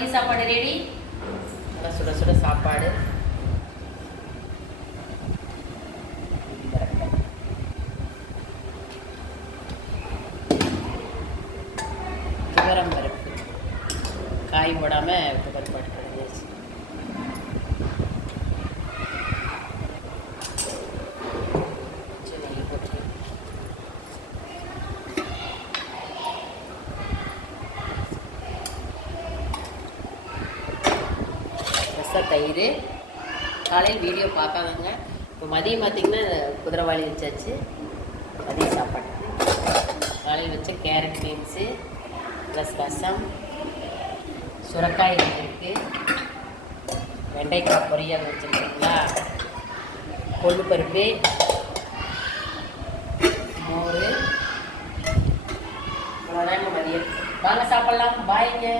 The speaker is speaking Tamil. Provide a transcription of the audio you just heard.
மதிய சாப்பாடு ரெடி. நல்லா சுட சுட சாப்பாடு. துவரம் பருப்பு காய் போடாமல் துவரம் பருப்பு கிடைஞ்சிருச்சு. தயிர். காலையில் வீடியோ பார்க்காதங்க. இப்போ மதியம் பார்த்திங்கன்னா குதிரைவாளி வச்சாச்சு. மதியம் சாப்பாட்டுக்கு காலையில் வச்ச கேரட் பீன்ஸு ப்ளஸ் ரசம், சுரக்காய் இருக்குது, வெண்டைக்காய் பொரியல் வச்சுருக்கீங்களா, கொள்ளு பருப்பு, மோர், அவ்வளோதாங்க மதியம். வாங்க சாப்பிட்லாம். பாய்ங்க.